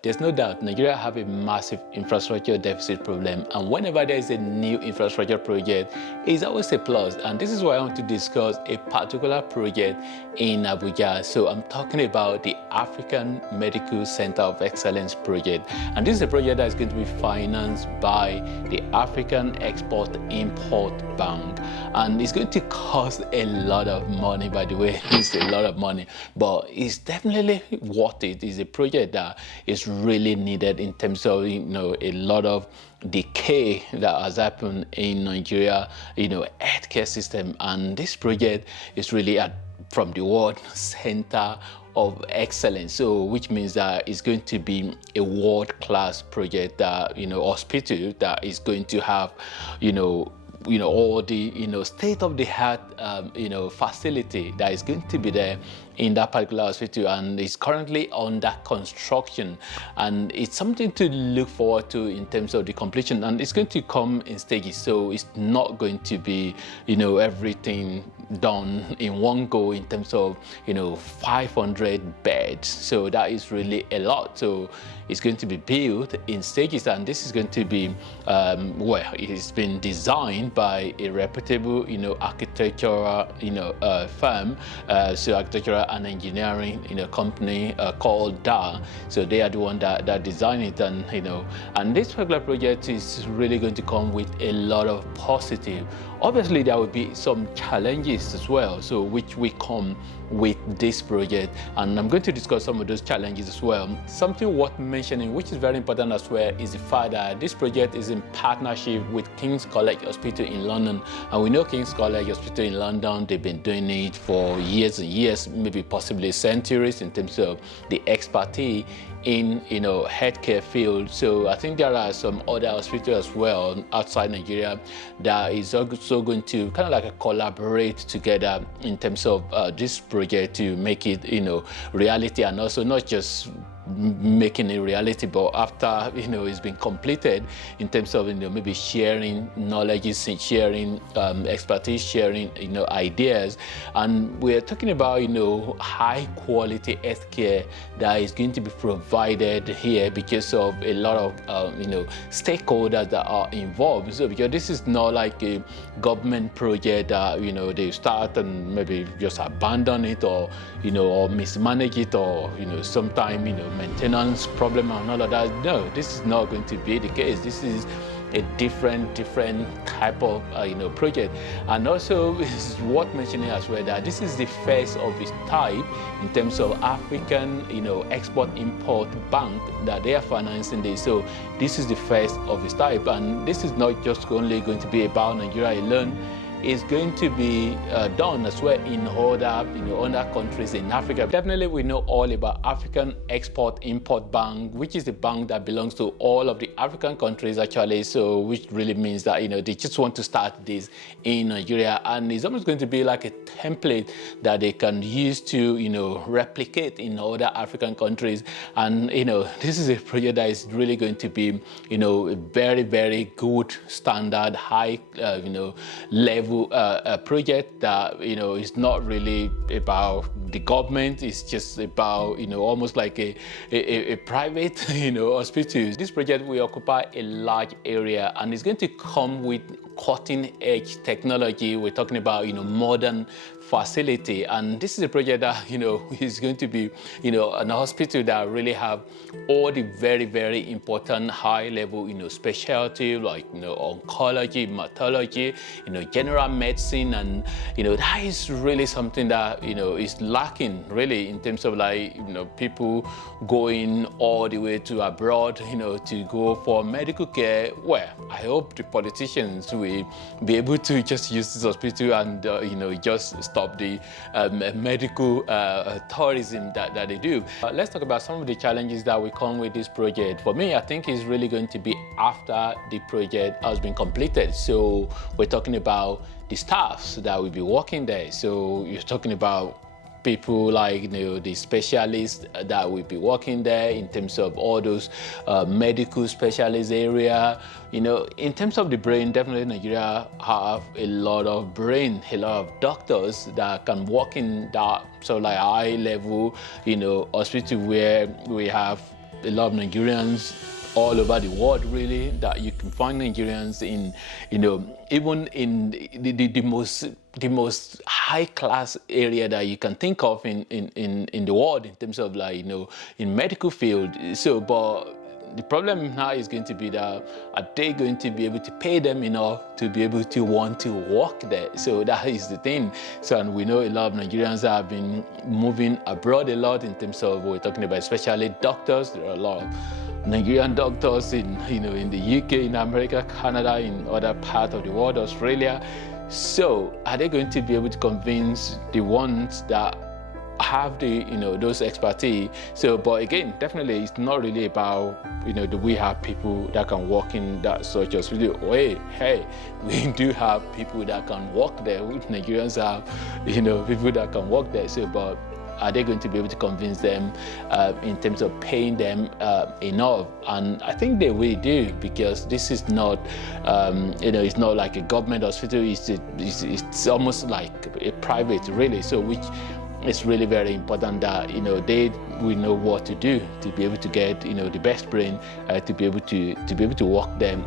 There's no doubt Nigeria have a massive infrastructure deficit problem, and whenever there is a new infrastructure project, it's always a plus. And this is why I want to discuss a particular project in Abuja. So I'm talking about the African Medical Center of Excellence project. And this is a project that is going to be financed by the African Export-Import Bank. And it's going to cost a lot of money, by the way. It's a lot of money, but it's definitely worth it. It's a project that is really needed in terms of a lot of decay that has happened in Nigeria healthcare system, and this project is really from the word center of excellence, so which means that it's going to be a world-class project that hospital that is going to have all the state-of-the-art facility that is going to be there in that particular hospital, and it's currently under construction, and it's something to look forward to in terms of the completion, and it's going to come in stages. So it's not going to be everything done in one go in terms of 500 beds. So that is really a lot. So it's going to be built in stages, and this is going to be it's been designed by a reputable architectural firm, so architectural and engineering company called DA. So they are the one that designed it, and this particular project is really going to come with a lot of positive. Obviously there will be some challenges as well, so which will come with this project, and I'm going to discuss some of those challenges as well. Something worth mentioning, which is very important as well, is the fact that this project is in partnership with King's College Hospital in London, and we know King's College Hospital in London, they've been doing it for years and years, maybe possibly centuries, in terms of the expertise in healthcare field. So I think there are some other hospitals as well outside Nigeria that is also going to kind of like collaborate together in terms of this project to make it reality, and also not just making it reality, but after it's been completed, in terms of maybe sharing knowledge, sharing expertise, sharing ideas. And we're talking about high quality healthcare that is going to be provided here because of a lot of stakeholders that are involved. So because this is not like a government project that they start and maybe just abandon it, or or mismanage it, or sometime maintenance problem and all of that. No, this is not going to be the case. This is a different type of project. And also it's worth mentioning as well that this is the first of its type in terms of African Export-Import Bank that they are financing this. So this is the first of its type, and this is not just only going to be about Nigeria alone. Is going to be done as well in other countries in Africa. Definitely we know all about African Export-Import Bank, which is the bank that belongs to all of the African countries actually, so which really means that they just want to start this in Nigeria, and it's almost going to be like a template that they can use to replicate in other African countries. And this is a project that is really going to be a very, very good standard, high level project that is not really about the government. It's just about almost like a private hospital. This project will occupy a large area, and it's going to come with cutting-edge technology. We're talking about modern facility, and this is a project that is going to be an hospital that really have all the very, very important high-level specialty like oncology, hematology, general medicine, and that is really something that is lacking really in terms of like people going all the way to abroad to go for medical care. Well, I hope the politicians will be able to just use this hospital and just stop the medical tourism that they do. Let's talk about some of the challenges that will come with this project. For me, I think it's really going to be after the project has been completed. So we're talking about the staffs that will be working there. So you're talking about people like the specialists that will be working there in terms of all those medical specialist area. In terms of the brain, definitely Nigeria have a lot of doctors that can work in that so like high level hospital where we have a lot of Nigerians all over the world, really, that you can find Nigerians in, even in the most high class area that you can think of in the world, in terms of, like, in medical field. So, but the problem now is going to be that, are they going to be able to pay them enough to be able to want to work there? So that is the thing. So, and we know a lot of Nigerians have been moving abroad a lot, in terms of, we're talking about especially doctors. There are a lot of Nigerian doctors in in the UK, in America, Canada, in other parts of the world, Australia. So are they going to be able to convince the ones that have the those expertise? So, but again, definitely it's not really about do we have people that can work in that such hospital? Hey, we do have people that can work there. Nigerians have people that can work there. So, but are they going to be able to convince them in terms of paying them enough? And I think they will do, because this is not, it's not like a government hospital. It's almost like a private, really. So, which it's really very important that they will know what to do to be able to get the best brain to be able to work them